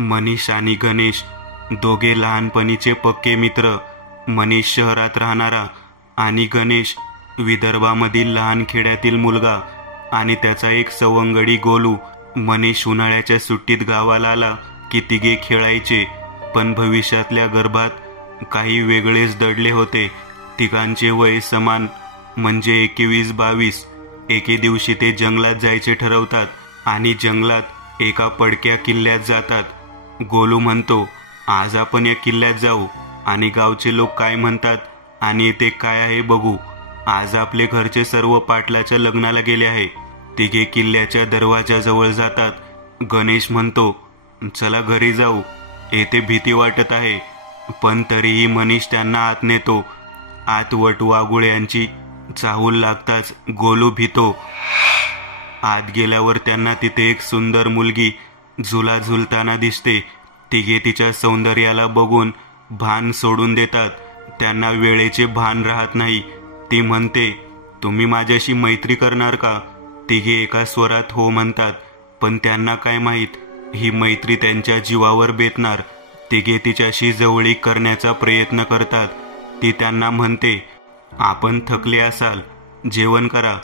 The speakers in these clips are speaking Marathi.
मनीष आणि गणेश दोघे लहानपणीचे पक्के मित्र. मनीष शहरात राहणारा आणि गणेश विदर्भामधील लहान खेड्यातील मुलगा आणि त्याचा एक सवंगडी गोलू. मनीष उन्हाळ्याच्या सुट्टीत गावाला आला की तिघे खेळायचे, पण भविष्यातल्या गर्भात काही वेगळेच दडले होते. तिघांचे वय समान म्हणजे 21-22. एके दिवशी ते जंगलात जायचे ठरवतात आणि जंगलात एका पडक्या किल्ल्यात जातात. गोलू म्हणतो, आज आपण या किल्ल्यात जाऊ आणि गावचे लोक काय म्हणतात आणि ते काय आहे बघू. आज आपले घरचे सर्व पाटलाच्या लग्नाला गेले आहे. तिघे किल्ल्याच्या दरवाजाजवळ जातात. गणेश म्हणतो, चला घरी जाऊ, येथे भीती वाटत आहे. पण तरीही मनीष त्यांना आत नेतो. आत वटवाघूळ यांची चाहूल लागताच गोलू भीतो. आत गेल्यावर त्यांना तिथे एक सुंदर मुलगी झुला झुलताना दिसते. तिघे तिच्या सौंदर्याला बघून भान सोडून देतात. त्यांना वेळेचे भान राहत नाही. ती म्हणते, तुम्ही माझ्याशी मैत्री करणार का? तिघे एका स्वरात हो म्हणतात, पण त्यांना काय माहीत ही मैत्री त्यांच्या जीवावर बेतणार. तिघे तिच्याशी जवळीक करण्याचा प्रयत्न करतात. ती त्यांना म्हणते, आपण थकले असाल, जेवण करा.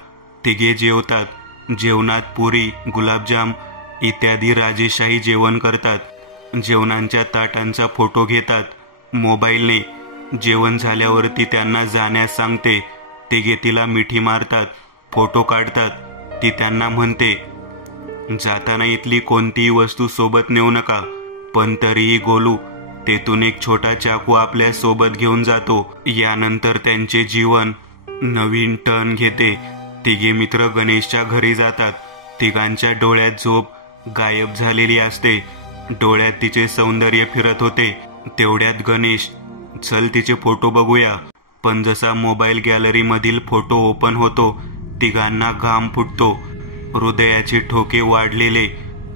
तिघे जेवतात. जेवणात पुरी, गुलाबजाम इत्यादी राजेशाही जेवण करतात. जेवणांच्या ताटांचा फोटो घेतात मोबाईलने. जेवण झाल्यावरती त्यांना जाण्यास सांगते. तिघे तिला मिठी मारतात, फोटो काढतात. ती त्यांना म्हणते, जाताना इथली कोणतीही वस्तू सोबत नेऊ नका. पण तरीही गोलू तेथून एक छोटा चाकू आपल्या सोबत घेऊन जातो. यानंतर त्यांचे जीवन नवीन टर्न घेते. तिघे मित्र गणेशच्या घरी जातात. तिघांच्या डोळ्यात झोप गायब झालेली असते. डोळ्यात तिचे सौंदर्य फिरत होते. तेवढ्यात गणेश, चल तिचे फोटो बघूया. पण जसा मोबाईल गॅलरीमधील फोटो ओपन होतो, तिघांना घाम फुटतो. हृदयाचे ठोके वाढलेले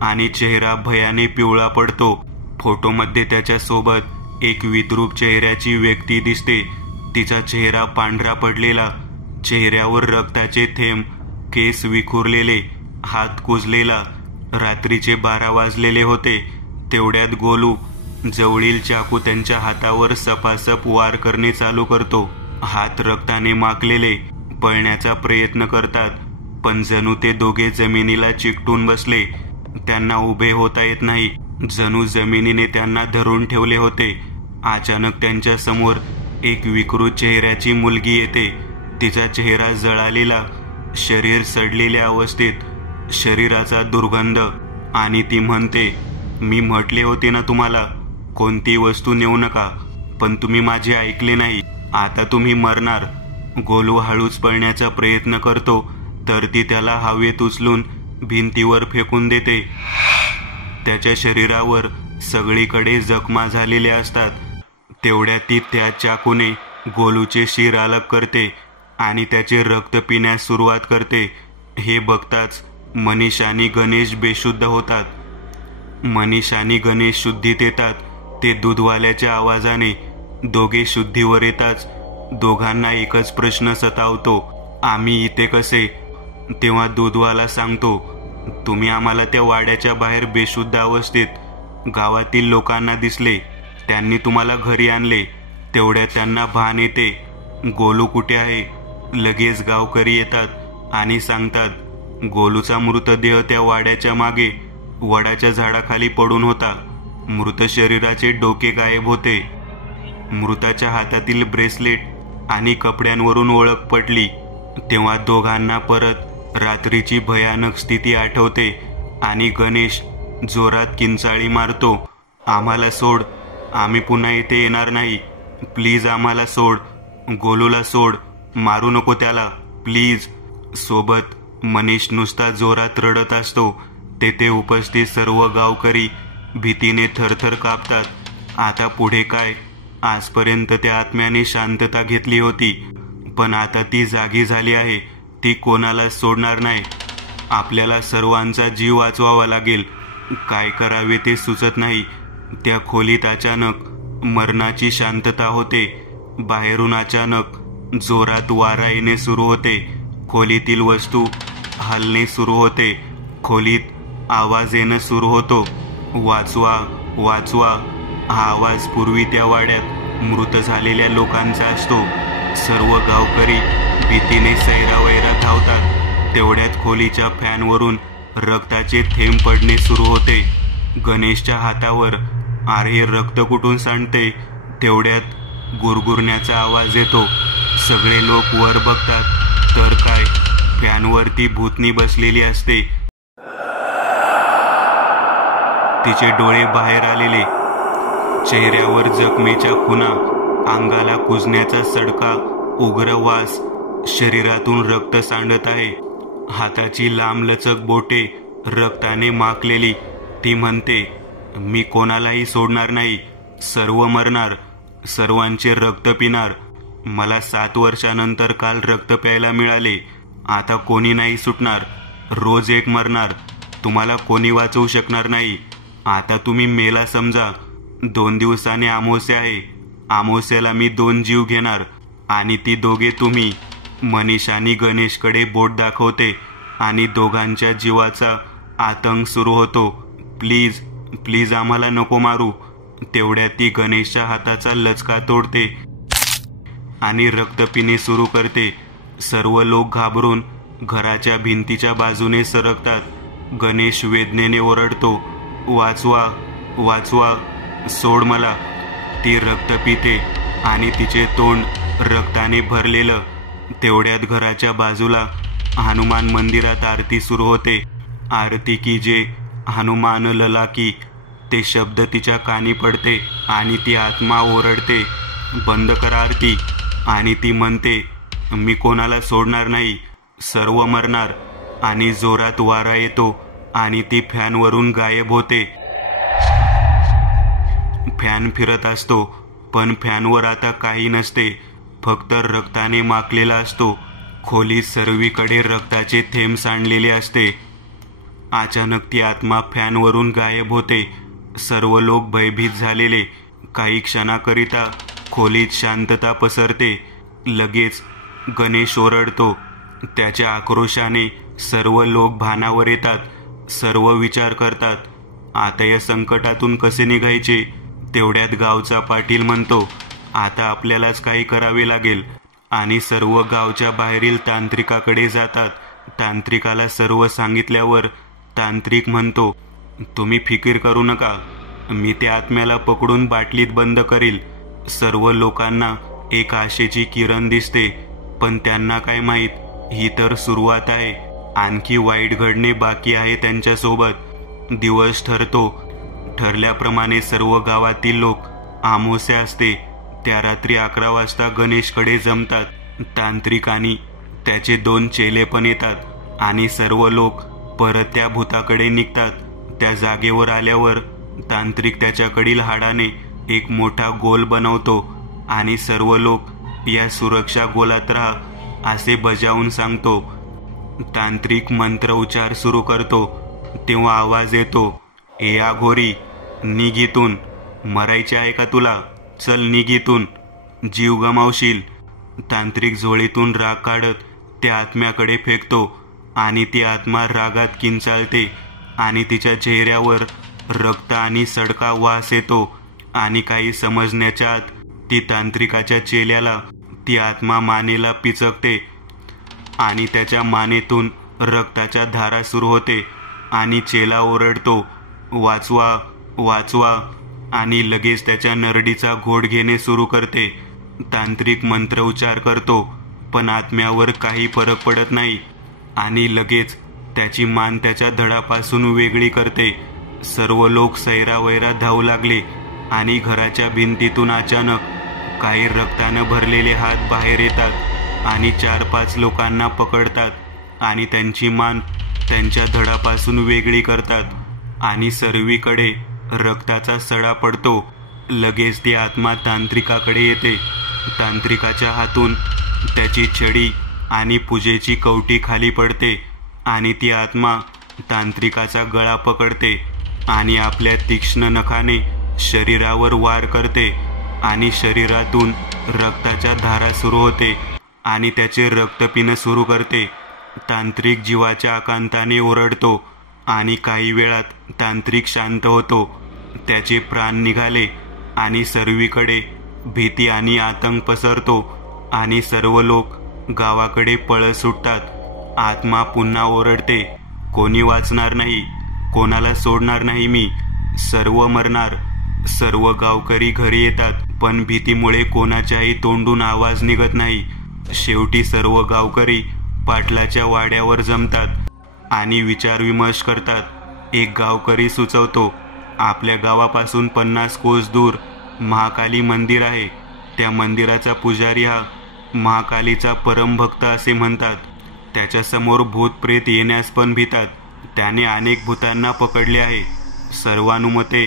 आणि चेहरा भयाने पिवळा पडतो. फोटोमध्ये त्याच्यासोबत एक विद्रूप चेहऱ्याची व्यक्ती दिसते. तिचा चेहरा पांढरा पडलेला, चेहऱ्यावर रक्ताचे थेंब, केस विखुरलेले, हात कुजलेला. रात्रीचे 12 वाजलेले होते. तेवढ्यात गोलू जवळील चाकू त्यांच्या हातावर सपासप वार करणे चालू करतो. हात रक्ताने माखलेले. पळण्याचा प्रयत्न करतात, पण जणू ते दोघे जमिनीला चिकटून बसले. त्यांना उभे होता येत नाही. जणू जमिनीने त्यांना धरून ठेवले होते. अचानक त्यांच्या समोर एक विकृत चेहऱ्याची मुलगी येते. तिचा चेहरा जळालेला, शरीर सडलेल्या अवस्थेत, शरीराचा दुर्गंध. आणि ती म्हणते, मी म्हटले होते ना तुम्हाला कोणती वस्तू नेऊ नका, पण तुम्ही माझे ऐकले नाही. आता तुम्ही मरणार. गोलू हळूच पळण्याचा प्रयत्न करतो, तर ती त्याला हवेत उचलून भिंतीवर फेकून देते. त्याच्या शरीरावर सगळीकडे जखमा झालेल्या असतात. तेवढ्यात ती त्या चाकूने गोलूचे शिर अलग करते आणि त्याचे रक्त पिण्यास सुरुवात करते. हे बघताच मनीष आणि गणेश बेशुद्ध होतात. मनीष आणि गणेश शुद्धीत येतात. ते दूधवाल्याच्या आवाजाने दोघे शुद्धीवर येताच दोघांना एकच प्रश्न सतावतो, आम्ही इथे कसे? तेव्हा दूधवाला सांगतो, तुम्ही आम्हाला त्या वाड्याच्या बाहेर बेशुद्ध अवस्थेत गावातील लोकांना दिसले, त्यांनी तुम्हाला घरी आणले. तेवढ्यात त्यांना भान येते, गोलू कुठे आहे. लगेच गावकरी येतात आणि सांगतात, गोलूचा मृतदेह त्या वाड्याच्या मागे वडाच्या झाडाखाली पडून होता. मृत शरीराचे डोके गायब होते. मृताच्या हातातील ब्रेसलेट आणि कपड्यांवरून ओळख पटली. तेव्हा दोघांना परत रात्रीची भयानक स्थिती आठवते आणि गणेश जोरात किंचाळी मारतो, आम्हाला सोड, आम्ही पुन्हा इथे येणार नाही. प्लीज आम्हाला सोड, गोलूला सोड, मारू नको त्याला, प्लीज. सोबत मनीष नुसता जोरात रडत असतो. तेथे उपस्थित सर्व गावकरी भीतीने थरथर कापतात. आता पुढे काय? आजपर्यंत त्या आत्म्याने शांतता घेतली होती, पण आता ती जागी झाली आहे. ती कोणाला सोडणार नाही. आपल्याला सर्वांचा जीव वाचवावा लागेल. काय करावे ते सुचत नाही. त्या खोलीत अचानक मरणाची शांतता होते. बाहेरून अचानक जोरात वारा येणे सुरू होते. खोलीतील वस्तू हलणे सुरू होते. खोलीत आवाज येणं सुरू होतो, वाचवा वाचवा. हा आवाज पूर्वी त्या वाड्यात मृत झालेल्या लोकांचा असतो. सर्व गावकरी भीतीने सैरावैरा धावतात. तेवढ्यात खोलीच्या फॅनवरून रक्ताचे थेंब पडणे सुरू होते. गणेशच्या हातावर "अरे, रक्त कुठून सांडते?" तेवढ्यात गुरगुरण्याचा आवाज येतो. सगळे लोक वर बघतात तर काय, फॅनवरती भूतनी बसलेली असते. तिचे डोळे बाहेर आलेले, चेहऱ्यावर जखमेच्या खुणा, अंगाला कुजण्याचा सडका, उग्र वास, शरीरातून रक्त सांडत आहे. हाताची लांबलचक बोटे रक्ताने माखलेली. ती म्हणते, "मी कोणालाही सोडणार नाही. सर्व मरणार, सर्वांचे रक्त पिणार. मला 7 वर्षानंतर काल रक्त प्यायला मिळाले. आता कोणी नाही सुटणार. रोज एक मरणार. तुम्हाला कोणी वाचवू शकणार नाही. आता तुम्ही मेला समजा. 2 दिवसाने अमावस्या आहे. अमावस्याला मी 2 जीव घेणार आणि ती दोघे तुम्ही." मनीष आणि गणेशकडे बोट दाखवते आणि दोघांच्या जीवाचा आतंक सुरू होतो. "प्लीज, प्लीज आम्हाला नको मारू." तेवढ्यात ती गणेशच्या हाताचा लचका तोडते आणि रक्त पिणे सुरू करते. सर्व लोक घाबरून घराच्या भिंतीच्या बाजूने सरकतात. गणेश वेदनेने ओरडतो, "वाचवा, वाचवा, सोड मला." ती रक्त पिते आणि तिचे तोंड रक्ताने भरलेलं. तेवढ्यात घराच्या बाजूला हनुमान मंदिरात आरती सुरू होते. "आरती की जे हनुमान लला की." ते शब्द तिच्या कानी पडते आणि ती आत्मा ओरडते, "बंद करा आरती." आणि ती म्हणते, "मी कोणाला सोडणार नाही. सर्व मरणार." आणि जोरात वारा येतो आणि ती फॅनवरून गायब होते. फॅन फिरत असतो, पण फॅनवर आता काही नसते, फक्त रक्ताने माखलेला असतो. खोलीत सर्वीकडे रक्ताचे थेंब सांडलेले असते. अचानक ती आत्मा फॅनवरून गायब होते. सर्व लोक भयभीत झालेले. काही क्षणाकरिता खोलीत शांतता पसरते. लगेच गणेश ओरडतो. त्याच्या आक्रोशाने सर्व लोक भानावर येतात. सर्व विचार करतात, आता या संकटातून कसे निघायचे. तेवढ्यात गावचा पाटील म्हणतो, "आता आपल्यालाच काही करावे लागेल." आणि सर्व गावच्या बाहेरील तांत्रिकाकडे जातात. तांत्रिकाला सर्व सांगितल्यावर तांत्रिक म्हणतो, "तुम्ही फिकीर करू नका. मी त्या आत्म्याला पकडून बाटलीत बंद करील." सर्व लोकांना एक आशेची किरण दिसते, पण त्यांना काय माहीत, ही तर सुरुवात आहे. आणखी वाईट घडणे बाकी आहे त्यांच्यासोबत. दिवस ठरतो. ठरल्याप्रमाणे सर्व गावातील लोक, अमावस्या असते त्या रात्री 11 वाजता गणेशकडे जमतात. तांत्रिक आणि त्याचे 2 चेले पण येतात आणि सर्व लोक परत त्या भूताकडे निघतात. त्या जागेवर आल्यावर तांत्रिक त्याच्याकडील हाडाने एक मोठा गोल बनवतो आणि सर्व लोक या सुरक्षा गोलात राहा असे बजावून सांगतो. तांत्रिक मंत्र उच्चार सुरू करतो तेव्हा आवाज येतो, "ए आघोरी, निघ इथून. मरायचे आहे का तुला? चल निघ इथून. जीव गमावशील." तांत्रिक झोळीतून राग काढत त्या आत्म्याकडे फेकतो आणि ती आत्मा रागात किंचाळते आणि तिच्या चेहऱ्यावर रक्त आणि सडका वास येतो. आणि काही समजण्याच्या आत ती तांत्रिकाच्या चेल्याला ती आत्मा मानेला पिचकते आणि त्याच्या मानेतून रक्ताच्या धारा सुरू होते आणि चेला ओरडतो, "वाचवा, वाचवा." आणि लगेच त्याच्या नरडीचा घोट घेणे सुरू करते. तांत्रिक मंत्र उच्चार करतो, पण आत्म्यावर काही फरक पडत नाही आणि लगेच त्याची मान त्याच्या धडापासून वेगळी करते. सर्व लोक सैरावैरा धावू लागले आणि घराच्या भिंतीतून अचानक काही रक्तानं भरलेले हात बाहेर येतात आणि 4-5 लोकांना पकडतात आणि त्यांची मान त्यांच्या धडापासून वेगळी करतात आणि सर्वीकडे रक्ताचा सडा पडतो. लगेच ती आत्मा तांत्रिकाकडे येते. तांत्रिकाच्या हातून त्याची छडी आणि पूजेची कवटी खाली पडते आणि ती आत्मा तांत्रिकाचा गळा पकडते आणि आपल्या तीक्ष्ण नखाने शरीरावर वार करते आणि शरीरातून रक्ताच्या धारा सुरू होते आणि त्याचे रक्त पिणं सुरू करते. तांत्रिक जीवाच्या आकांताने ओरडतो आणि काही वेळात तांत्रिक शांत होतो. त्याचे प्राण निघाले आणि सर्वीकडे भीती आणि आतंक पसरतो आणि सर्व लोक गावाकडे पळत सुटतात। आत्मा पुन्हा ओरडते, कोणी वाचणार नाही, कोणाला सोडणार नाही मी, सर्व मरणार। सर्व गावकरी घरी येतात, पण भीतीमुळे कोणाच्याही तोंडून आवाज निघत नाही। शेवटी सर्व गावकरी पाटलाच्या वाड्यावर जमतात आणि विचारविमर्श करतात। एक गावकरी सुचवतो, आपल्या गावापासून 50 कोस दूर महाकाली मंदिर आहे, त्या मंदिराचा पुजारी हा महाकालीचा परमभक्त असे म्हणतात। त्याच्या समोर भूत प्रेत येण्यास पण भीतात, त्याने अनेक भूतांना पकडले आहे। सर्वानुमते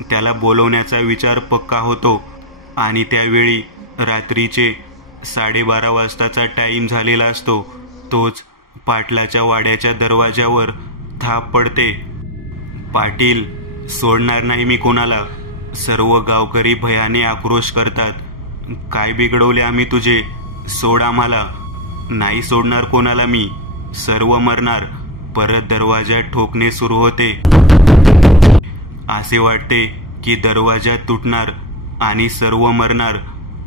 त्याला बोलवण्याचा विचार पक्का होतो आणि त्यावेळी रात्रीचे 12:30 वाजताचा टाईम झालेला असतो। तोच पाटलाच्या वाड्याच्या दरवाजावर थाप पडते, पाटील सोडणार नाही मी कोणाला। सर्व गावकरी भयाने आक्रोश करतात, काय बिघडवले आम्ही तुझे, सोड आम्हाला। नाही सोडणार कोणाला मी, सर्व मरणार। परत दरवाजात ठोकणे सुरू होते, असे वाटते की दरवाजा तुटणार आणि सर्व मरणार।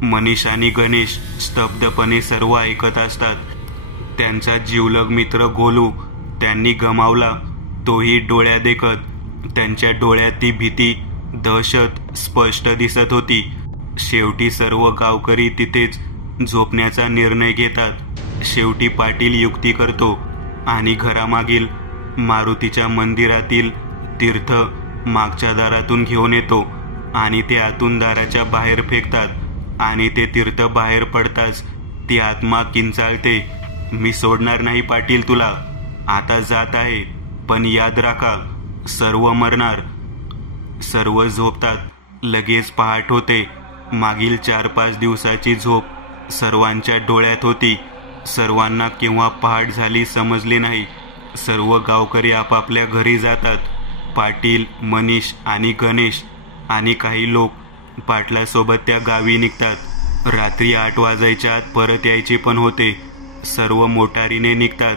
मनीष आणि गणेश स्तब्धपणे सर्व ऐकत असतात। त्यांचा जिवलग मित्र गोलू त्यांनी गमावला, तोही डोळ्या देखत। त्यांच्या डोळ्यात ती भीती, दहशत स्पष्ट दिसत होती। शेवटी सर्व गावकरी तिथेच झोपण्याचा निर्णय घेतात। शेवटी पाटील युक्ती करतो आणि घरामागील मारुतीच्या मंदिरातील तीर्थ मागच्या दारातून घेऊन येतो आणि ते आतून दाराच्या बाहेर फेकतात आणि ते तीर्थ बाहेर पडताच ती आत्मा किंचाळते, मी सोडणार नाही पाटील तुला, आता जात आहे, पण याद राखा सर्व मरणार। सर्व झोपतात। लगेच पहाट होते। मागील 4-5 दिवसाची झोप सर्वांच्या डोळ्यात होती। सर्वांना केव्हा पहाट झाली समजले नाही। सर्व गावकरी आपापल्या घरी जातात। पाटील, मनीष आणि गणेश आणि काही लोक पाटलासोबत त्या गावी निघतात। रात्री 8 वाजायच्या आत परत यायचे पण होते। सर्व मोटारीने निघतात।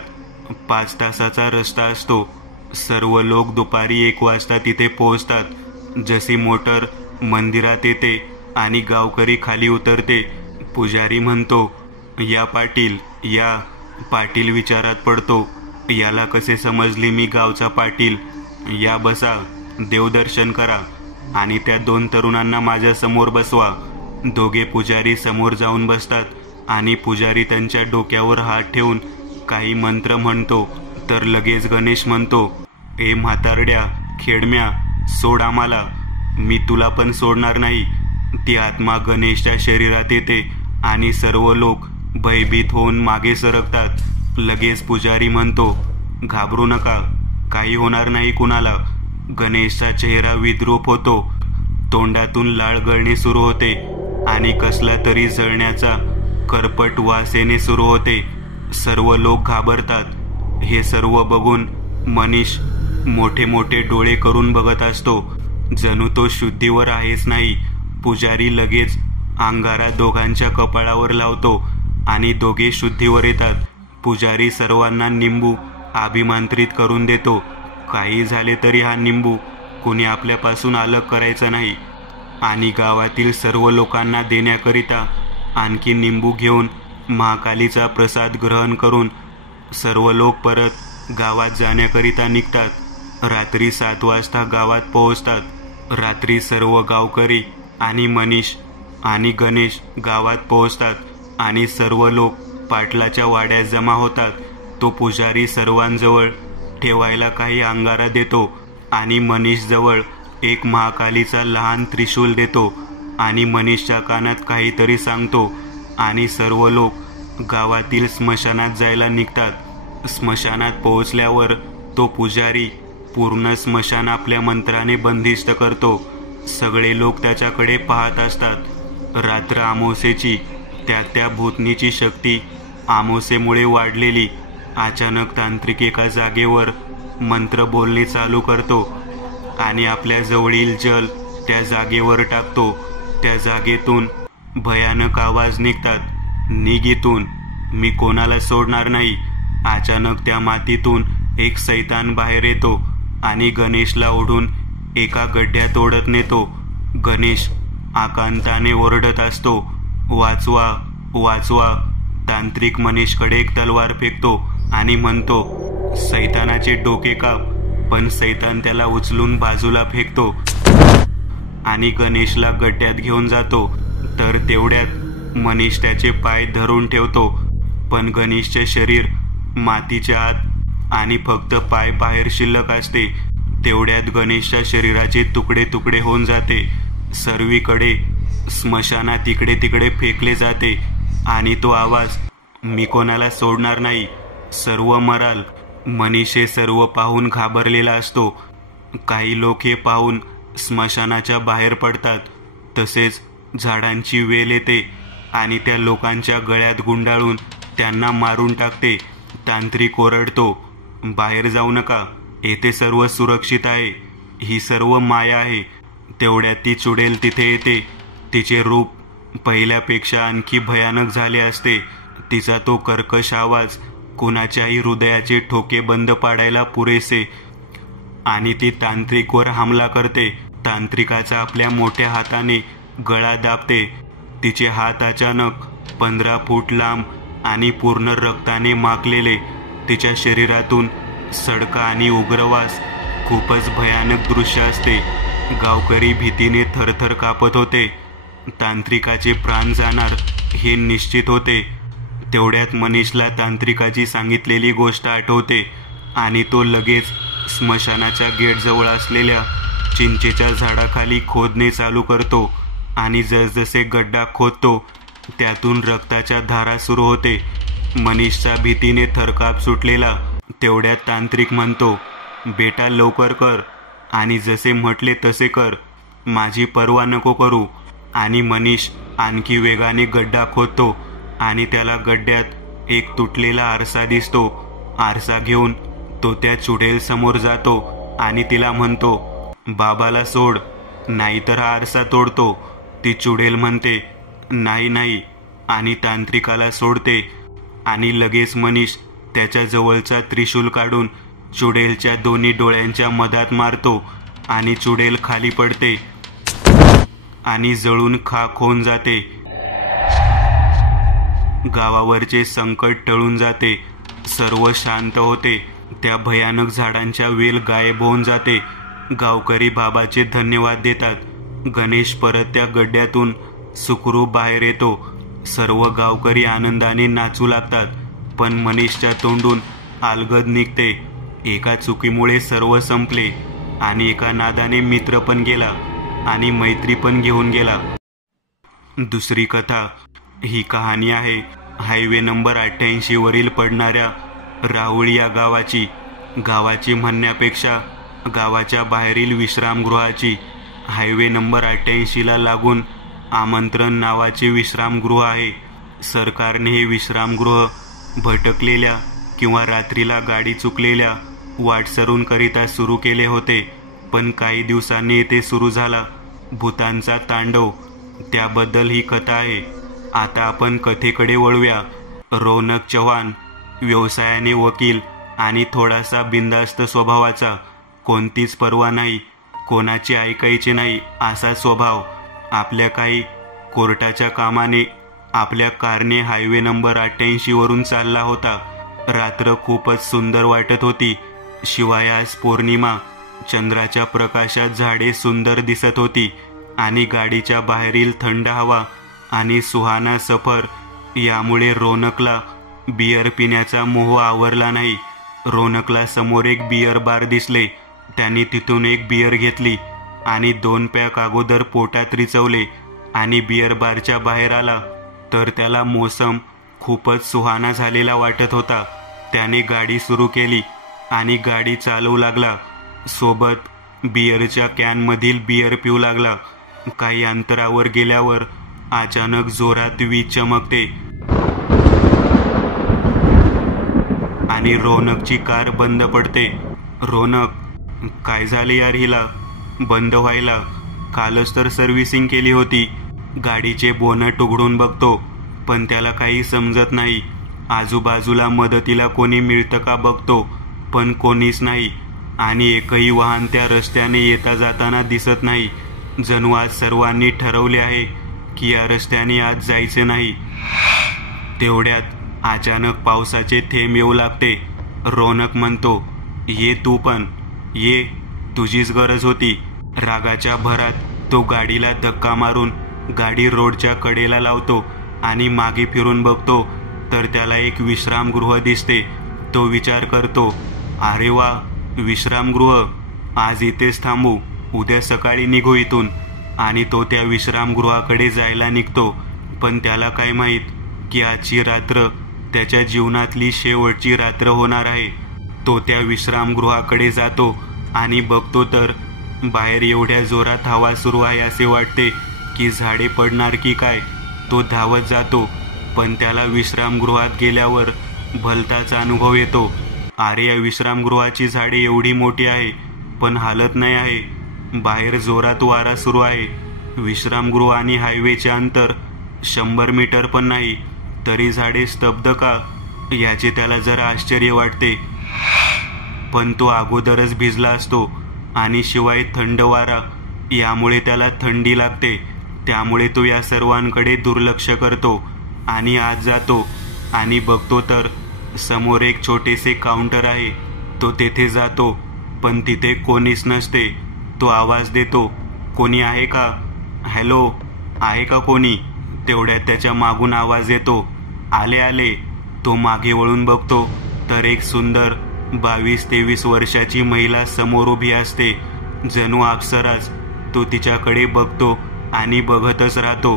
5 तासाचा रस्ता असतो। सर्व लोक दुपारी 1 वाजता तिथे पोहोचतात। जशी मोटर मंदिरात येते आणि गावकरी खाली उतरते, पुजारी म्हणतो, या पाटील या। पाटील विचारात पडतो, याला कसे समजले मी गावचा पाटील, या बसा, देवदर्शन करा आणि त्या 2 तरुणांना माझ्या समोर बसवा। दोघे पुजारी समोर जाऊन बसतात आणि पुजारी त्यांच्या डोक्यावर हात ठेवून काही मंत्र म्हणतो, तर लगेच गणेश म्हणतो, ए म्हातारड्या खेडम्या, सोड आम्हाला, मी तुला पण सोडणार नाही। ती आत्मा गणेशच्या शरीरात येते आणि सर्व लोक भयभीत होऊन मागे सरकतात। लगेच पुजारी म्हणतो, घाबरू नका, काही होणार नाही कुणाला। गणेशचा चेहरा विद्रूप होतो, तोंडातून लाळ गळणे सुरू होते आणि कसला तरी जळण्याचा करपट वास येणे सुरू होते। सर्व लोक घाबरतात। हे सर्व बघून मनीष मोठे मोठे डोळे करून बघत असतो, जणू तो शुद्धीवर आहेच नाही। पुजारी लगेच अंगारा दोघांच्या कपाळावर लावतो आणि दोघे शुद्धीवर येतात। पुजारी सर्वांना निंबू अभिमंत्रित करून देतो, काही झाले तरी हा निंबू कुणी आपल्यापासून अलग करायचा नाही आणि गावातील सर्व लोकांना देण्याकरिता आणखी निंबू घेऊन महाकालीचा प्रसाद ग्रहण करून सर्व लोक परत गावात जाण्याकरिता निघतात। रात्री 7 वाजता गावात पोहोचतात। रात्री सर्व गावकरी आणि मनीष आणि गणेश गावात पोहोचतात आणि सर्व लोक पाटलाच्या वाड्यात जमा होतात। तो पुजारी सर्वांजवळ ठेवायला काही अंगारा देतो आणि मनीष जवळ एक महाकालीचा लहान त्रिशूल देतो आणि मनीषच्या कानात काहीतरी सांगतो आणि सर्व लोक गावातील स्मशानात जायला निघतात। स्मशानात पोहोचल्यावर तो पुजारी पूर्ण स्मशान आपल्या मंत्राने बंदिस्त करतो। सगळे लोक त्याच्याकडे पाहत असतात। रात्र अमावस्येची, त्या भूतनीची शक्ती अमावस्येमुळे वाढलेली। अचानक तांत्रिक एका जागेवर मंत्र बोलणे चालू करतो आणि आपल्या जवळील जल त्या जागेवर टाकतो। त्या जागेतून भयानक आवाज निघतात, निघ इथून, मी कोणाला सोडणार नाही। अचानक त्या मातीतून एक सैतान बाहेर येतो आणि गणेशला ओढून एका गड्ड्यात ओढत नेतो. गणेश आकांताने ओरडत असतो, वाचवा वाचवा. तांत्रिक मनीषकडे एक तलवार फेकतो आणि म्हणतो, सैतानाचे डोके काप. पण सैतान त्याला उचलून बाजूला फेकतो आणि गणेशला गड्ड्यात घेऊन जातो. तर तेवढ्यात मनीष त्याचे पाय धरून ठेवतो, पण गणेशचे शरीर मातीच्या आत आणि फक्त पाय बाहेर शिल्लक असते. तेवढ्यात गणेशच्या शरीराचे तुकडे तुकडे होऊन जाते. सर्वीकडे स्मशानात इकडे तिकडे फेकले जाते आणि तो आवाज, मी कोणाला सोडणार नाही, सर्व मराल. मनीष हे सर्व पाहून घाबरलेला असतो. काही लोक हे पाहून स्मशानाच्या बाहेर पडतात. तसेच झाडांची वेल येते आणि त्या लोकांच्या गळ्यात गुंडाळून त्यांना मारून टाकते. तांत्रिक ओरडतो, बाहेर जाऊ नका, येथे सर्व सुरक्षित आहे, ही सर्व माया आहे. तेवढ्यात ती चुडेल तिथे येते. तिचे रूप पहिल्यापेक्षा आणखी भयानक झाले असते. तिचा तो कर्कश आवाज कुणाच्याही हृदयाचे ठोके बंद पाडायला पुरेसे आणि ती तांत्रिकवर हमला करते. तांत्रिकाचा आपल्या मोठ्या हाताने गळा दाबते. तिचे हात अचानक 15 फूट लांब आणि पूर्ण रक्ताने माखलेले. तिच्या शरीरातून सडका आणि उग्रवास. खूपच भयानक दृश्य असते. गावकरी भीतीने थरथर कापत होते. तांत्रिकाचे प्राण जाणार हे निश्चित होते. तेवढ्यात मनीषला तांत्रिकाची सांगितलेली गोष्ट आठवते आणि तो लगेच स्मशानाच्या गेटजवळ असलेल्या चिंचेच्या झाडाखाली खोदणे चालू करतो आणि जसजसे गड्डा खोदतो त्यातून रक्ताच्या धारा सुरू होते. मनीषचा भीतीने थरकाप सुटलेला. तेवढ्यात तांत्रिक म्हणतो, बेटा लवकर कर आणि जसे म्हटले तसे कर, माझी पर्वा नको करू. आणि मनीष आणखी वेगाने गड्डा खोदतो आणि त्याला गड्ड्यात एक तुटलेला आरसा दिसतो. आरसा घेऊन तो त्या चुडेल समोर जातो आणि तिला म्हणतो, बाबाला सोड, नाहीतर हा आरसा तोडतो. ती चुडेल म्हणते, नाही नाही, आणि तांत्रिकाला सोडते. आणि लगेच मनीष त्याच्या जवळचा त्रिशूल काढून चुडेलच्या दोन्ही डोळ्यांच्या मधात मारतो आणि चुडेल खाली पडते आणि जळून खाक होऊन जाते. गावावरचे संकट टळून जाते. सर्व शांत होते. त्या भयानक झाडांच्या वेल गायब होऊन जाते. गावकरी बाबाचे धन्यवाद देतात. गणेश परत त्या गड्ड्यातून सुखरूप बाहेर येतो. सर्व गावकरी आनंदाने नाचू लागतात. पण मनीषच्या तोंडून अलगद निघते, एका चुकीमुळे सर्व संपले आणि एका नादाने मित्र पण गेला आणि मैत्री पण घेऊन गेला. दुसरी कथा. ही कहाणी आहे हायवे नंबर 88 वरील पडणाऱ्या राहुळ या गावाची. गावाची म्हणण्यापेक्षा गावाच्या बाहेरील विश्रामगृहाची. हायवे नंबर 88ला लागून आमंत्रण नावाचे विश्रामगृह आहे. सरकारने हे विश्रामगृह भटकलेल्या किंवा रात्रीला गाडी चुकलेल्या वाटसरूंकरिता सुरू केले होते. पण काही दिवसांनी येथे सुरू झाला भूतांचा तांडव. त्याबद्दल ही कथा आहे. आता आपण कथेकडे वळूया. रौनक चव्हाण, व्यवसायाने वकील आणि थोडासा बिनधास्त स्वभावाचा. कोणतीच पर्वा नाही, कोणाचे ऐकायचे नाही असा स्वभाव. आपल्या काही कोर्टाच्या कामाने आपल्या कारने हायवे नंबर 88 वरून चालला होता. रात्र खूपच सुंदर वाटत होती. शिवाय आज पौर्णिमा. चंद्राच्या प्रकाशात झाडे सुंदर दिसत होती आणि गाडीच्या बाहेरील थंड हवा आणि सुहाना सफर यामुळे रौनकला बियर पिण्याचा मोह आवरला नाही. रौनकला समोर एक बियर बार दिसले. त्यांनी तिथून एक बियर घेतली आणि 2 पॅक अगोदर पोटात रिचवले आणि बियर बारच्या बाहेर आला तर त्याला मोसम खूपच सुहाना झालेला वाटत होता. त्याने गाडी सुरू केली आणि गाडी चालवू लागला. सोबत बियरच्या कॅनमधील बियर पिऊ लागला. काही अंतरावर गेल्यावर अचानक जोरात वीज चमकते आणि रौनकची कार बंद पडते. रौनक, काय झाले यार हिला? बंद व्हायला? कालच तर सर्व्हिसिंग केली होती. गाडीचे बोनट उघडून बघतो पण त्याला काही समजत नाही. आजूबाजूला मदतीला कोणी मिळतं का बघतो पण कोणीच नाही. आणि एकही वाहन त्या रस्त्याने येता जाताना दिसत नाही. जणू आज सर्वांनी ठरवले आहे की या रस्त्याने आज जायचे नाही. तेवढ्यात अचानक पावसाचे थेंब येऊ लागते. रौनक म्हणतो, ये तू पण ये, तुझीच गरज होती. रागाच्या भरात तो गाडीला धक्का मारून गाडी रोडच्या कडेला लावतो आणि मागे फिरून बघतो तर त्याला एक विश्रामगृह दिसते. तो विचार करतो, अरे वा, विश्रामगृह, आज इथेच थांबू, उद्या सकाळी निघू इथून. आणि तो त्या विश्रामगृहाकडे जायला निघतो. पण त्याला काय माहीत की आजची रात्र त्याच्या जीवनातली शेवटची रात्र होणार आहे. तो त्या विश्रामगृहाकडे जातो आणि बघतो तर बाहेर एवढ्या जोरात हवा सुरू आहे असे वाटते की झाडे पडणार की काय. तो धावत जातो, पण त्याला विश्रामगृहात गेल्यावर भलताचा अनुभव येतो. अरे, या विश्रामगृहाची झाडे एवढी मोठी आहे पण हालत नाही आहे. बाहेर जोरात वारा सुरू आहे. विश्रामगृह आणि हायवेचे अंतर 100 मीटर पण नाही, तरी झाडे स्तब्ध का, याचे त्याला जरा आश्चर्य वाटते. पण तो अगोदरच भिजला असतो आणि शिवाय थंड वारा, यामुळे त्याला थंडी लागते. त्यामुळे तो या सर्वांकडे दुर्लक्ष करतो आणि आत जातो आणि बघतो तर समोर एक छोटेसे काउंटर आहे. तो तेथे जातो, पण तिथे कोणीच नसते. तो आवाज देतो, कोणी आहे का? हॅलो, आहे का कोणी? तेवढ्यात त्याच्या मागून आवाज येतो, आले आले. तो मागे वळून बघतो तर एक सुंदर 22-23 वर्षाची महिला समोर उभी असते, जणू अप्सराच. तो तिच्याकडे बघतो आणि बघतच राहतो.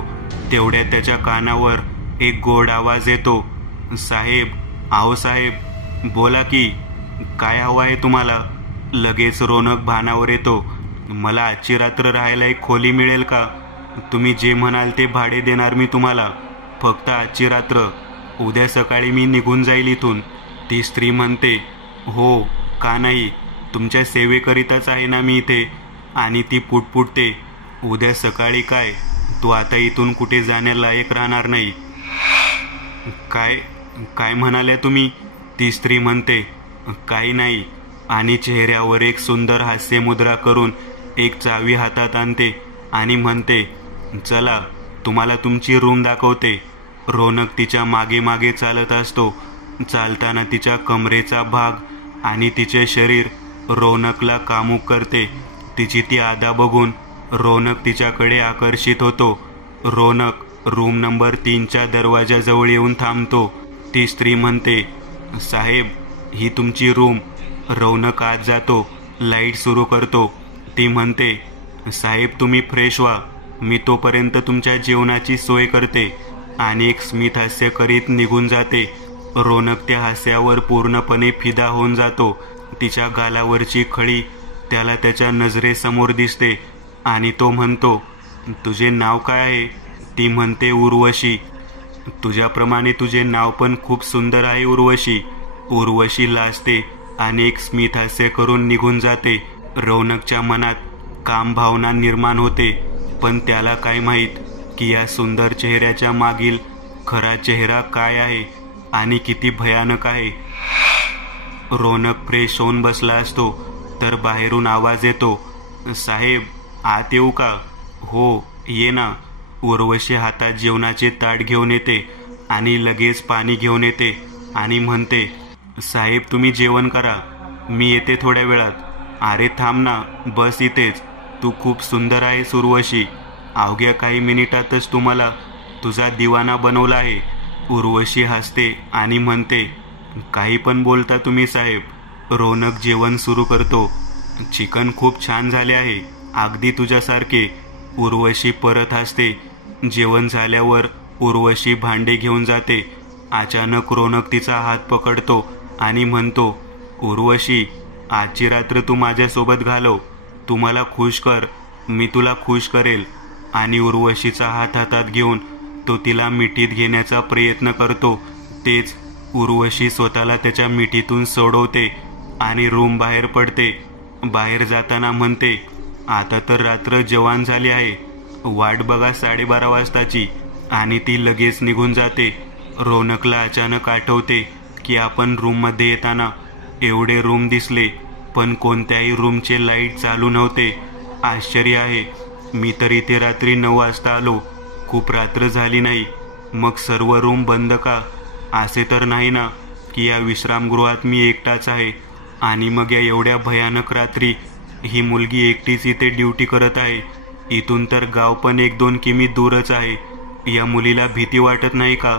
तेवढ्यात त्याच्या कानावर एक गोड आवाज येतो, साहेब, आहो साहेब, बोला की, काय हवं आहे तुम्हाला? लगेच रौनक भानावर येतो, मला आजची रात्र राहायला एक खोली मिळेल का? तुम्ही जे म्हणाल ते भाडे देणार मी तुम्हाला, फक्त आजची रात्र. उद्या सकाळी मी निघून जाईल इथून. ती स्त्री म्हणते, हो, का नाही, तुमच्या सेवेकरिताच आहे ना मी इथे. आणि ती पुटपुटते, उद्या सकाळी काय, तू आता इथून कुठे जाण्यालायक राहणार नाही. काय काय म्हणाल्या तुम्ही? ती स्त्री म्हणते, काही नाही. आणि चेहऱ्यावर एक सुंदर हास्यमुद्रा करून एक चावी हातात आणते आणि म्हणते, चला, तुम्हाला तुमची रूम दाखवते. रौनक तिच्या मागे मागे चालत असतो. चालताना तिच्या कमरेचा भाग आणि तिचे शरीर रौनकला कामुक करते. तिची ती अदा बघून रौनक तिच्याकडे आकर्षित होतो. रौनक रूम नंबर 3च्या दरवाजाजवळ येऊन थांबतो. ती स्त्री म्हणते, साहेब, ही तुमची रूम. रौनक आत जातो, लाईट सुरू करतो. ती म्हणते, साहेब, तुम्ही फ्रेश व्हा, मी तोपर्यंत तुमच्या जेवणाची सोय करते. आणि एक स्मित हास्य करीत निघून जाते. रौनक त्या हास्यावर पूर्णपणे फिदा होऊन जातो. तिच्या गालावरची खळी त्याला त्याच्या नजरेसमोर दिसते आणि तो म्हणतो, तुझे नाव काय आहे? ती म्हणते, उर्वशी. तुझ्याप्रमाणे तुझे नाव पण खूप सुंदर आहे, उर्वशी. उर्वशी लाजते आणि एक स्मित हास्य करून निघून जाते. रौनकच्या मनात काम भावना निर्माण होते, पण त्याला काय माहीत की या सुंदर चेहऱ्याच्या मागील खरा चेहरा काय आहे आणि किती भयानक आहे. रौनक फ्रेश होऊन बसला असतो तर बाहेरून आवाज येतो, साहेब, आत येऊ का? हो, ये ना. उर्वशी हातात जेवणाचे ताट घेऊन येते आणि लगेच पाणी घेऊन येते आणि म्हणते, साहेब, तुम्ही जेवण करा, मी येते थोड्या वेळात. अरे थांब ना, बस इथेच, तू खूप सुंदर आहेस उर्वशी. अवघ्या काही मिनिटातच तुम्हाला तुझा दिवाना बनवला आहे. उर्वशी हसते आणि म्हणते, काही पण बोलता तुम्ही साहेब. रौनक जेवण सुरू करतो. चिकन खूप छान झाले आहे, अगदी तुझ्यासारखे. उर्वशी परत हसते. जेवण झाल्यावर उर्वशी भांडे घेऊन जाते. अचानक रौनक तिचा हात पकडतो आणि म्हणतो, उर्वशी, आजची रात्र तू माझ्यासोबत घालव, तू मला खुश कर, मी तुला खुश करेल. आणि उर्वशीचा हात हातात घेऊन तो तिला मिठीत घेण्याचा प्रयत्न करतो. तेच उर्वशी स्वतःला त्याच्या मिठीतून सोडवते आणि रूम बाहेर पडते. बाहेर जाताना म्हणते, आता तर रात्र जवान झाली आहे, वाट बघा 12:30 वाजताची. आणि ती लगेच निघून जाते. रौनकला अचानक आठवते की आपण रूममध्ये येताना एवढे रूम दिसले पण कोणत्याही रूमचे लाईट चालू नव्हते. आश्चर्य आहे, मी तर इथे रात्री 9 वाजता आलो, खूप रात्र झाली नाही, मग सर्व रूम बंद का? असे तर नाही ना की या विश्रामगृहात मी एकटाच आहे आणि मग या एवढ्या भयानक रात्री ही मुलगी एकटीच इथे ड्युटी करत आहे. इथून तर गाव पण 1-2 किमी दूरच आहे. या मुलीला भीती वाटत नाही का?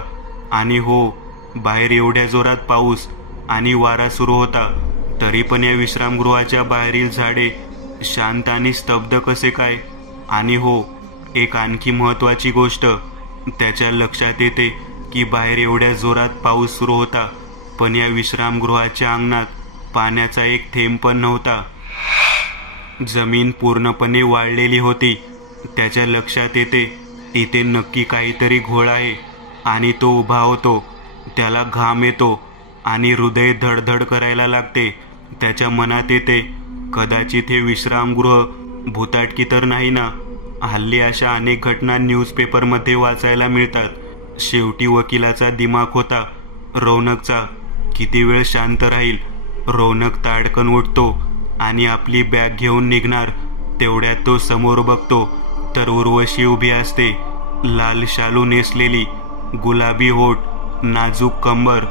आणि हो, बाहेर एवढ्या जोरात पाऊस आणि वारा सुरू होता, तरी पण या विश्रामगृहाच्या बाहेरील झाडे शांत आणि स्तब्ध कसे काय? आणि हो, एक आणखी महत्त्वाची गोष्ट, त्याच्या लक्षात येते की बाहेर एवढ्या जोरात पाऊस सुरू होता, पण या विश्रामगृहाच्या अंगणात पाण्याचा एक थेंब पण नव्हता. जमीन पूर्णपणे वाळलेली होती. त्याच्या लक्षात येते इथे नक्की काहीतरी घोळ आहे आणि तो उभा होतो. त्याला घाम येतो आणि हृदय धडधड करायला लागते. त्याच्या मनात येते, कदाचित हे विश्रामगृह भुताटकी तर नाही ना? हल्ली अशा अनेक घटना न्यूजपेपरमध्ये वाचायला मिळतात. शेवटी वकिलाचा दिमाग होता. रौनकचा किती वेळ शांत राहील? रौनक ताडकन उठतो आणि आपली बॅग घेऊन निघणार. तेवढ्यात तो समोर बघतो तर उर्वशी उभी असते. लाल शालू नेसलेली, गुलाबी होठ, नाजूक कंबर,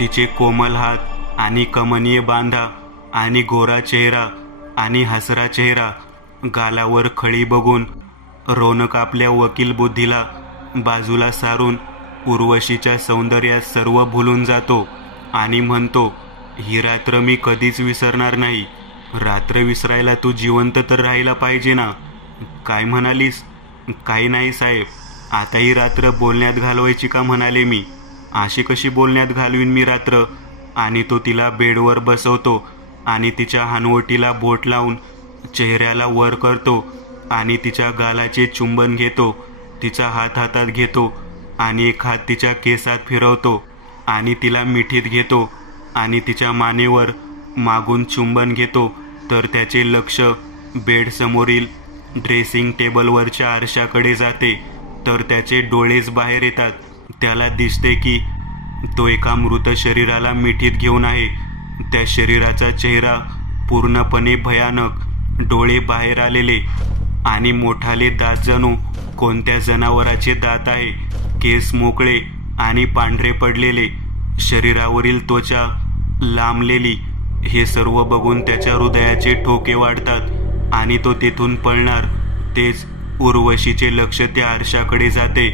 तिचे कोमल हात आणि कमनीय बांधा आणि गोरा चेहरा आणि हसरा चेहरा. गालावर खळी बघून रौनक आपल्या वकील बुद्धीला बाजूला सारून उर्वशीच्या सौंदर्यात सर्व भुलून जातो आणि म्हणतो, ही रात्र मी कधीच विसरणार नाही. रात्र विसरायला तू जिवंत तर राहायला पाहिजे ना? काय म्हणालीस? काही नाही साहेब, आता ही रात्र बोलण्यात घालवायची का म्हणाले मी? अशी कशी बोलण्यात घालवीन मी रात्र? आणि तो तिला बेडवर बसवतो आणि तिच्या हनवटीला बोट लावून चेहऱ्याला वर करतो आणि तिच्या गालाचे चुंबन घेतो. तिचा हात हातात घेतो आणि एक हात तिच्या केसात फिरवतो आणि तिला मिठीत घेतो आणि तिच्या मानेवर मागून चुंबन घेतो. तर त्याचे लक्ष बेडसमोरील ड्रेसिंग टेबलवरच्या आरशाकडे जाते. तर त्याचे डोळेच बाहेर येतात. त्याला दिसते की तो एका मृत शरीराला मिठीत घेऊन आहे. त्या शरीराचा चेहरा पूर्णपणे भयानक, डोळे बाहेर आलेले आणि मोठाले दात जणू कोणत्या जनावराचे दात आहे. केस मोकळे आणि पांढरे पडलेले, शरीरावरील त्वचा लांबलेली. हे सर्व बघून त्याच्या हृदयाचे ठोके वाढतात आणि तो तेथून पळणार. तेच उर्वशीचे लक्ष त्या आरशाकडे जाते.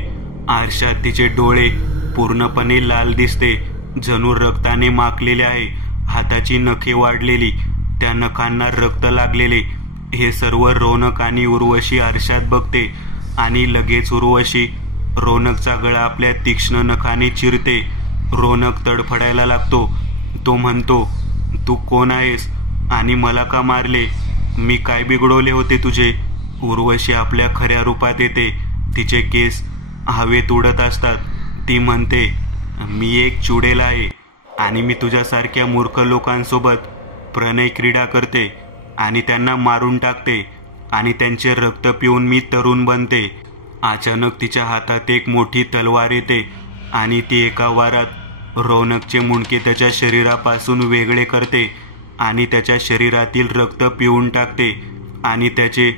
आरशात तिचे डोळे पूर्णपणे लाल दिसते, जणू रक्ताने माखलेले आहे. हाताची नखे वाढलेली, त्या नखांना रक्त लागलेले. हे सर्व रौनक आणि उर्वशी आरशात बघते आणि लगेच उर्वशी रौनकचा गळा आपल्या तीक्ष्ण नखाने चिरते. रौनक तडफडायला लागतो. तो म्हणतो, तू कोण आहेस आणि मला का मारले? मी काय बिघडवले होते तुझे? उर्वशी आपल्या खऱ्या रूपात येते. तिचे केस हवेत उडत असतात. ती म्हणते, मी एक चुडेल आहे आणि मी तुझ्यासारख्या मूर्ख लोकांसोबत प्रणय क्रीडा करते आणि त्यांना मारून टाकते आणि त्यांचे रक्त पिऊन मी तरुण बनते. अचानक तिच्या हातात एक मोठी तलवार येते आणि ती एका वारात रौनकचे मुंडके त्याच्या शरीरापासून वेगळे करते आणि त्याच्या शरीरातील रक्त पिऊन टाकते आणि त्याचे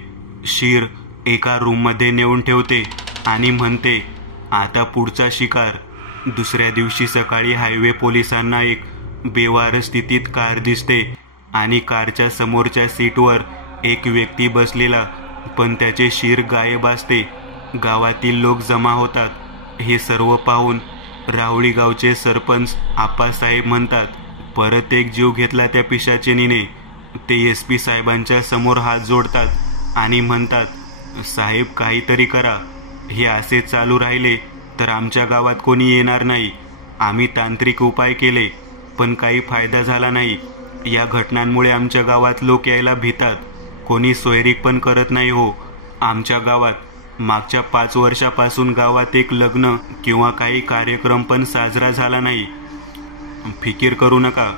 शिर एका रूममध्ये नेऊन ठेवते आणि म्हणते, आता पुढचा शिकार. दुसऱ्या दिवशी सकाळी हायवे पोलिसांना एक बेवार स्थितीत कार दिसते आणि कारच्या समोरच्या सीटवर एक व्यक्ती बसलेला, पण त्याचे शिर गायब असते. गावातील लोक जमा होतात. हे सर्व पाहून राहुळी गावचे सरपंच आप्पासाहेब म्हणतात, परत एक जीव घेतला त्या पिशाचिनीने. ते SP साहेबांच्या समोर हात जोडतात आणि म्हणतात, साहेब काहीतरी करा. हे असे चालू राहिले तर आमच्या गावात कोणी येणार नाही. आम्ही तांत्रिक उपाय केले पण काही फायदा झाला नाही. या घटनांमुळे आमच्या गावात लोक यायला भीतात. कोणी सोयरीक पण करत नाही हो. आमच्या गावात मागच्या 5 वर्षापासून गावात एक लग्न किंवा काही कार्यक्रम पण साजरा झाला नाही. फिकीर करू नका,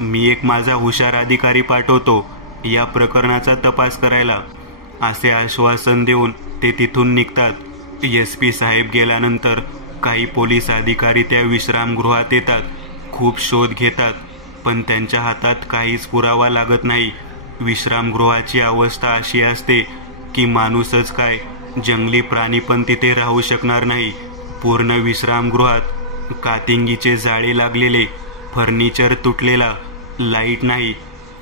मी एक माझा हुशार अधिकारी पाठवतो या प्रकरणाचा तपास करायला. असे आश्वासन देऊन ते तिथून निघतात. SP साहेब गेल्यानंतर काही पोलीस अधिकारी त्या विश्रामगृहात येतात. खूप शोध घेतात पण त्यांच्या हातात काहीच पुरावा लागत नाही. विश्रामगृहाची अवस्था अशी असते की माणूसच काय, जंगली प्राणी पण तिथे राहू शकणार नाही. पूर्ण विश्रामगृहात कातिंगीचे जाळे लागलेले, फर्निचर तुटलेला, लाईट नाही,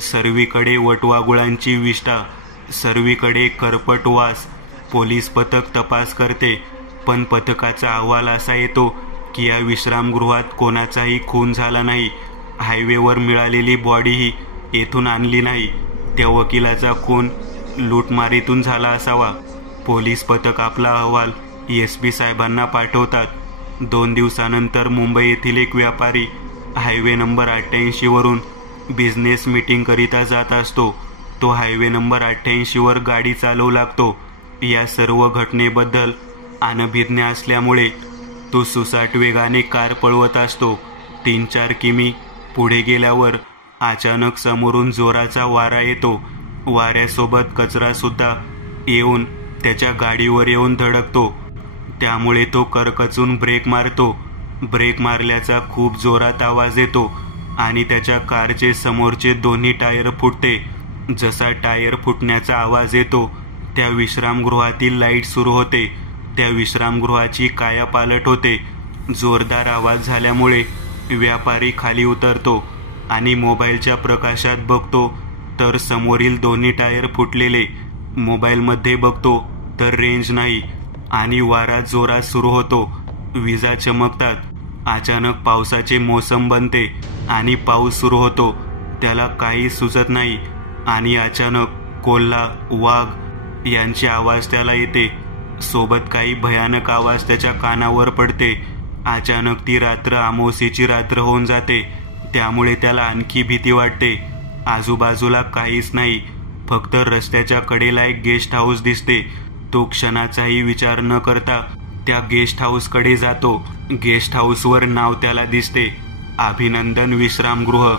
सर्वीकडे वटवाघुळांची विष्ठा, सर्वीकडे करपट वास. पोलीस पथक तपास करते, पण पथकाचा अहवाल असा येतो की या विश्रामगृहात कोणाचाही खून झाला नाही. हायवेवर मिळालेली बॉडीही येथून आणली नाही. त्या वकिलाचा खून लूटमारीतून झाला असावा. पोलीस पथक आपला अहवाल SP साहेबांना पाठवतात. 2 दिवसानंतर मुंबई येथील एक व्यापारी हायवे नंबर 88 वरून बिझनेस मीटिंग करिता जात असतो. तो हायवे नंबर 88 वर गाडी चालवू लागतो. या सर्व घटनेबद्दल अनभिज्ञ असल्यामुळे तो सुसाट वेगाने कार पळवत असतो. 3-4 किमी पुढे गेल्यावर अचानक समोरून जोराचा वारा येतो. वाऱ्यासोबत कचरा सुद्धा येऊन त्याच्या गाडीवर येऊन धडकतो. त्यामुळे तो करकचून ब्रेक मारतो. ब्रेक मारल्याचा खूप जोरात आवाज येतो आणि त्याच्या कारचे समोरचे दोन्ही टायर फुटते. जसा टायर फुटण्याचा आवाज येतो त्या विश्रामगृहातील लाईट सुरू होते. त्या विश्रामगृहाची कायापालट होते. जोरदार आवाज झाल्यामुळे व्यापारी खाली उतरतो आणि मोबाईलच्या प्रकाशात बघतो तर समोरील दोन्ही टायर फुटलेले. मोबाईलमध्ये बघतो तर रेंज नाही आणि वारा जोरात सुरू होतो. विजा चमकतात. अचानक पावसाचे मोसम बनते आणि पाऊस सुरू होतो. त्याला काही सुचत नाही आणि अचानक कोल्हा, वाघ यांचे आवाज त्याला येते. सोबत काही भयानक आवाज त्याच्या कानावर पडते. अचानक ती रात्र अमावास्येची रात्र होऊन जाते. त्यामुळे त्याला आणखी भीती वाटते. आजूबाजूला काहीच नाही, फक्त रस्त्याच्या कडेला एक गेस्ट हाऊस दिसते. तो क्षणाचाही विचार न करता त्या गेस्ट हाऊसकडे जातो. गेस्ट हाऊसवर नाव त्याला दिसते, अभिनंदन विश्रामगृह.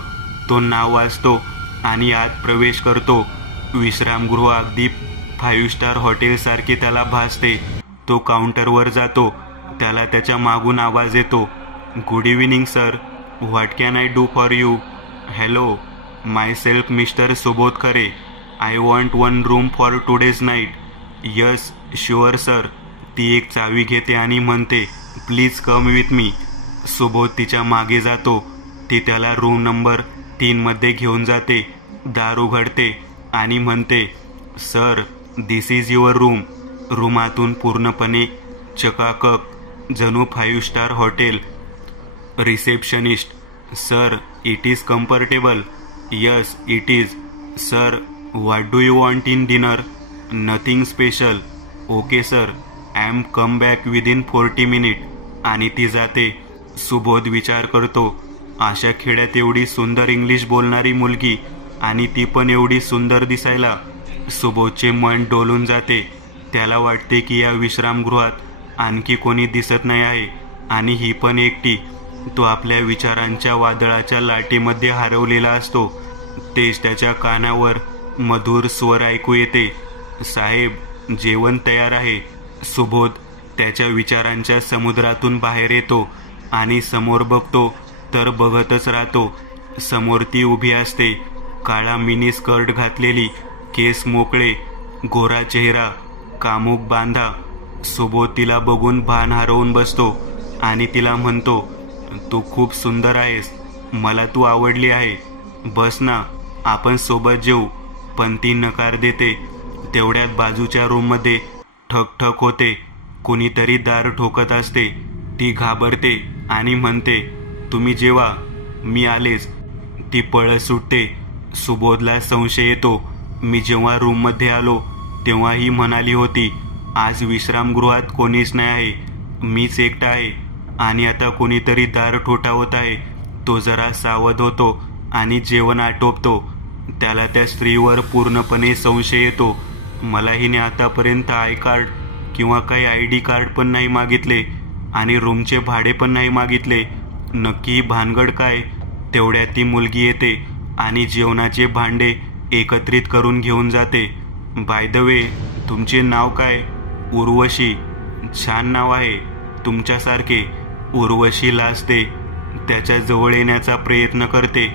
तो नाव वाचतो आणि आत प्रवेश करतो. विश्रामगृह अगदी 5 स्टार हॉटेल सारखे त्याला भासते. तो काउंटरवर जातो. त्याला त्याच्या मागून आवाज येतो, good evening sir, what can I do for you? Hello, myself mister Subodh Khare. I want 1 room for today's night. Yes sure sir. ती एक चावी घेते आणि म्हणते, please come with me. Subodh तिच्या मागे जातो. ती त्याला रूम नंबर 3 मध्ये घेऊन जाते. दार उघडते आणि म्हणते, sir this is your room. रूमातून पूर्णपणे चकाकक, जणू 5 star hotel. Receptionist, sir it is comfortable. Yes it is. Sir what do you want in dinner? Nothing special. Okay sir, I am come back within 40 minute. आणि ती जाते. सुबोध विचार करतो, अशा खेड्यात एवढी सुंदर इंग्लिश बोलणारी मुलगी आणि ती पण एवढी सुंदर दिसायला. सुबोधचे मन डोलून जाते. त्याला वाटते की या विश्रामगृहात आणखी कोणी दिसत नाही आहे आणि ही पण एकटी. तो आपल्या विचारांच्या वादळाच्या लाटेमध्ये हरवलेला असतो. तेच त्याच्या कानावर मधुर स्वर ऐकू येते, साहेब जेवण तयार आहे. सुबोध त्याच्या विचारांच्या समुद्रातून बाहेर येतो आणि समोर बघतो तर बघतच राहतो. समोर ती उभी असते. काळा मिनी स्कर्ट घातलेली, केस मोकळे, गोरा चेहरा, कामुक बांधा. सुबोध तिला बघून भान हरवून बसतो आणि तिला म्हणतो, तू खूप सुंदर आहेस, मला तू आवडली आहे, बस ना आपण सोबत जेऊ. पण ती नकार देते. तेवढ्यात बाजूच्या रूममध्ये ठक ठक होते. कुणीतरी दार ठोकत असते. ती घाबरते आणि म्हणते, तुम्ही जेवा, मी आलेच. ती पळत सुटते. सुबोधला संशय येतो. मी जेव्हा रूममध्ये आलो तेव्हा ही म्हणाली होती, आज विश्रामगृहात कोणीच नाही आहे, मीच एकटा आहे आणि आता कोणीतरी दार ठोठावत आहे. तो जरा सावध होतो आणि जेवण आटोपतो. त्याला त्या स्त्रीवर पूर्णपणे संशय येतो. मला हिने आतापर्यंत आय कार्ड किंवा काही ID कार्ड पण नाही मागितले आणि रूमचे भाडे पण नाही मागितले. नक्की भानगड काय? तेवढ्यात ती मुलगी येते आणि जेवणाचे भांडे एकत्रित करून घेऊन जाते. बाय द वे, तुमचे नाव काय? उर्वशी. छान नाव आहे, तुमच्यासारखे. उर्वशी लाजते. त्याच्या जवळ येण्याचा प्रयत्न करते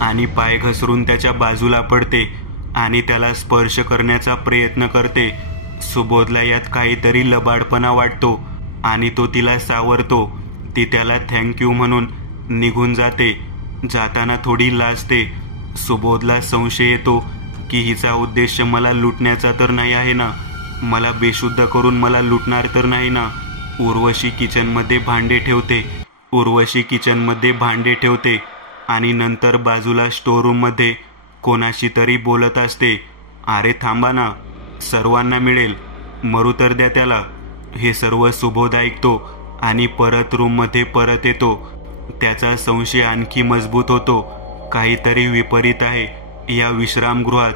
आणि पाय घसरून त्याच्या बाजूला पडते आणि त्याला स्पर्श करण्याचा प्रयत्न करते. सुबोधला यात काहीतरी लबाडपणा वाटतो आणि तो तिला सावरतो. ती त्याला थँक्यू म्हणून निघून जाते. जाताना थोडी लाजते. सुबोधला संशय येतो की हिचा उद्देश मला लुटण्याचा तर नाही आहे ना, मला बेशुद्ध करून मला लुटणार तर नाही ना. उर्वशी किचनमध्ये भांडे ठेवते आणि नंतर बाजूला स्टोअरूममध्ये कोणाशी तरी बोलत असते. अरे थांबा ना, सर्वांना मिळेल, मरू तर द्या त्याला. हे सर्व सुबोध ऐकतो आणि परत रूममध्ये परत येतो. त्याचा संशय आणखी मजबूत होतो. काहीतरी विपरीत आहे या विश्रामगृहात.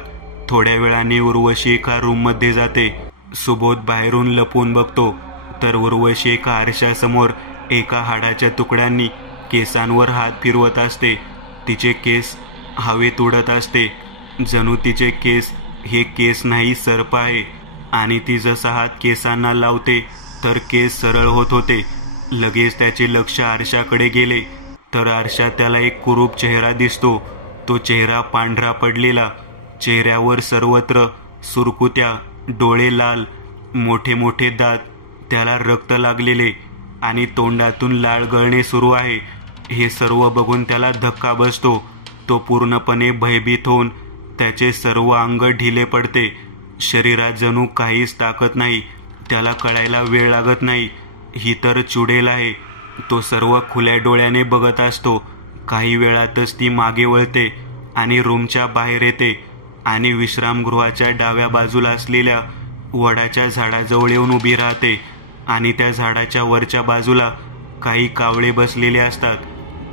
थोड्या वेळाने उर्वशी एका रूममध्ये जाते. सुबोध बाहेरून लपून बघतो तर उर्वशी एका आरशासमोर एका हाडाच्या तुकड्यांनी केसांवर हात फिरवत असते. तिचे केस हवेत उडत असते. जणू तिचे केस हे केस नाही सर्प आहे. आणि ती जसा हात केसांना लावते तर केस सरळ होत होते. लगेच त्याचे लक्ष आरशाकडे गेले तर आरशात त्याला एक कुरूप चेहरा दिसतो. तो चेहरा पांढरा पडलेला, चेहऱ्यावर सर्वत्र सुरकुत्या, डोळे लाल, मोठे मोठे दात, त्याला रक्त लागलेले आणि तोंडातून लाळ गळणे सुरू आहे. हे सर्व बघून त्याला धक्का बसतो. तो पूर्णपणे भयभीत होऊन त्याचे सर्व अंग ढिले पडते. शरीरात जणू काहीच ताकद नाही. त्याला कळायला वेळ लागत नाही, ही तर चुडेल आहे. तो सर्व खुल्या डोळ्याने बघत असतो. काही वेळातच ती मागे वळते आणि रूमच्या बाहेर येते आणि विश्रामगृहाच्या डाव्या बाजूला असलेल्या वडाच्या झाडाजवळ येऊन उभी राहते. आणि त्या झाडाच्या वरच्या बाजूला काही कावळे बसलेले असतात.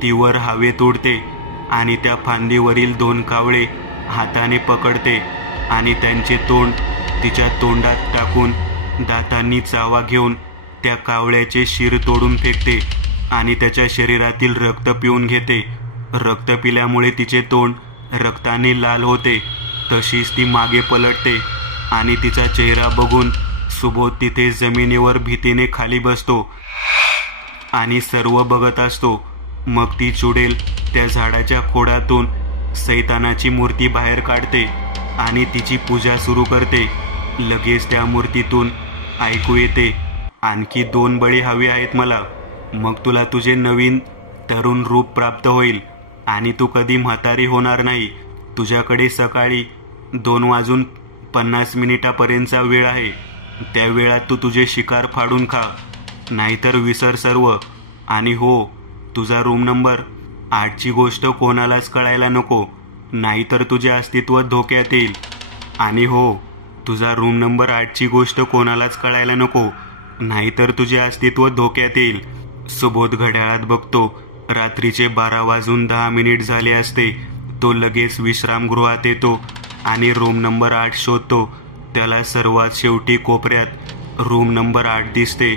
ती वर हवेत उडते आणि त्या फांदीवरील 2 कावळे हाताने पकडते आणि त्यांचे तोंड तिच्या तोंडात टाकून दातांनी चावा घेऊन त्या कावळ्याचे शिर तोडून फेकते आणि त्याच्या शरीरातील रक्त पिऊन घेते. रक्त पिल्यामुळे तिचे तोंड रक्ताने लाल होते. तशीच ती मागे पलटते आणि तिचा चेहरा बघून सुबोध तिथे जमिनीवर भीतीने खाली बसतो आणि सर्व बघत असतो. मग ती चुडेल त्या झाडाच्या खोडातून सैतानाची मूर्ती बाहेर काढते आणि तिची पूजा सुरू करते. लगेच त्या मूर्तीतून ऐकू येते, आणखी 2 बळी हवे आहेत मला, मग तुला तुझे नवीन तरुण रूप प्राप्त होईल आणि तू कधी म्हातारी होणार नाही. तुझ्याकडे सकाळी 2:50 वेळ आहे. त्या वेळात तू तुझे शिकार फाडून खा, नाहीतर विसर सर्व. आणि हो, तुझा रूम नंबर 8ची गोष्ट कोणालाच कळायला नको, नाहीतर तुझे अस्तित्व धोक्यात येईल. आणि हो, तुझा रूम नंबर 8ची गोष्ट कोणालाच कळायला नको, नाहीतर तुझे अस्तित्व धोक्यात येईल. सुबोध घड्याळात बघतो. रात्रीचे 12:10 झाले असते. तो लगेच विश्रामगृहात येतो आणि रूम नंबर 8 शोधतो. त्याला सर्वात शेवटी कोपऱ्यात रूम नंबर 8 दिसते.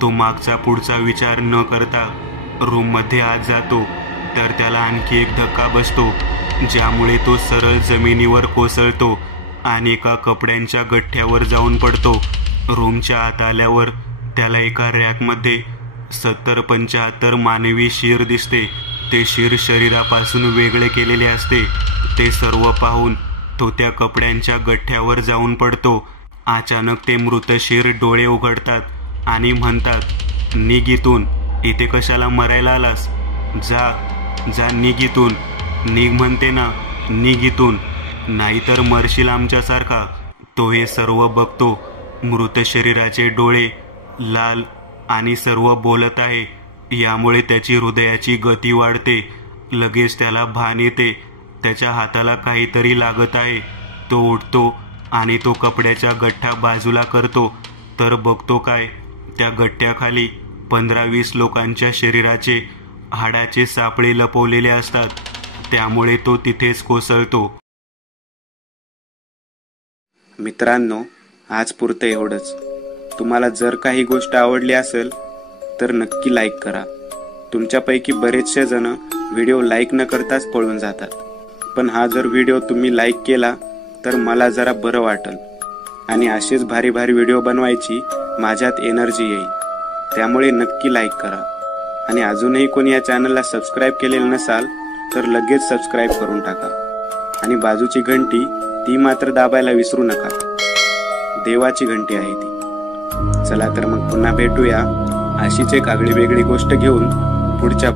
तो मागचा पुढचा विचार न करता रूममध्ये आत जातो तर त्याला आणखी एक धक्का बसतो, ज्यामुळे तो सरळ जमिनीवर कोसळतो आणि एका कपड्यांच्या गठ्ठ्यावर जाऊन पडतो. रूमच्या आत आल्यावर त्याला एका रॅकमध्ये 70-75 मानवी शिर दिसते. ते शिर शरीरापासून वेगळे केलेले असते. ते सर्व पाहून तो त्या कपड्यांच्या गठ्ठ्यावर जाऊन पडतो. अचानक ते मृत शिर डोळे उघडतात आणि म्हणतात, निघ इथून, इथे कशाला मरायला आलास? जा जा, निघ इथून, निघ म्हणते ना, निघ इथून, नाहीतर मरशील आमच्यासारखा. तो हे सर्व बघतो. मृत शरीराचे डोळे लाल आणि सर्व बोलत आहे. यामुळे त्याची हृदयाची गती वाढते. लगेच त्याला भान येते. त्याच्या हाताला काहीतरी लागत आहे. तो उठतो आणि तो कपड्याचा गठ्ठा बाजूला करतो तर बघतो काय, त्या गठ्ठ्याखाली 15-20 लोकांच्या शरीराचे हाडाचे सापळे लपवलेले असतात. त्यामुळे तो तिथेच कोसळतो. मित्रांनो, आज पुरतं एवढंच. तुम्हाला जर काही गोष्ट आवडली असेल तर नक्की लाईक करा. तुमच्यापैकी बरेचसे जण व्हिडिओ लाईक न करताच पळून जातात, पण हा जर व्हिडिओ तुम्ही लाईक केला तर मला जरा बरं वाटेल आणि असेच भारी भारी व्हिडिओ बनवायची माझ्यात एनर्जी येईल. त्यामुळे नक्की लाईक करा. आणि अजूनही कोणी या चॅनलला सबस्क्राईब केलेलं नसाल तर लगेच सबस्क्राईब करून टाका आणि बाजूची घंटी ती मात्र दाबायला विसरू नका. देवाची घंटी आहे ती. चला तर मग पुन्हा भेटूया अशीच एक आगळी वेगळी गोष्ट घेऊन पुढच्या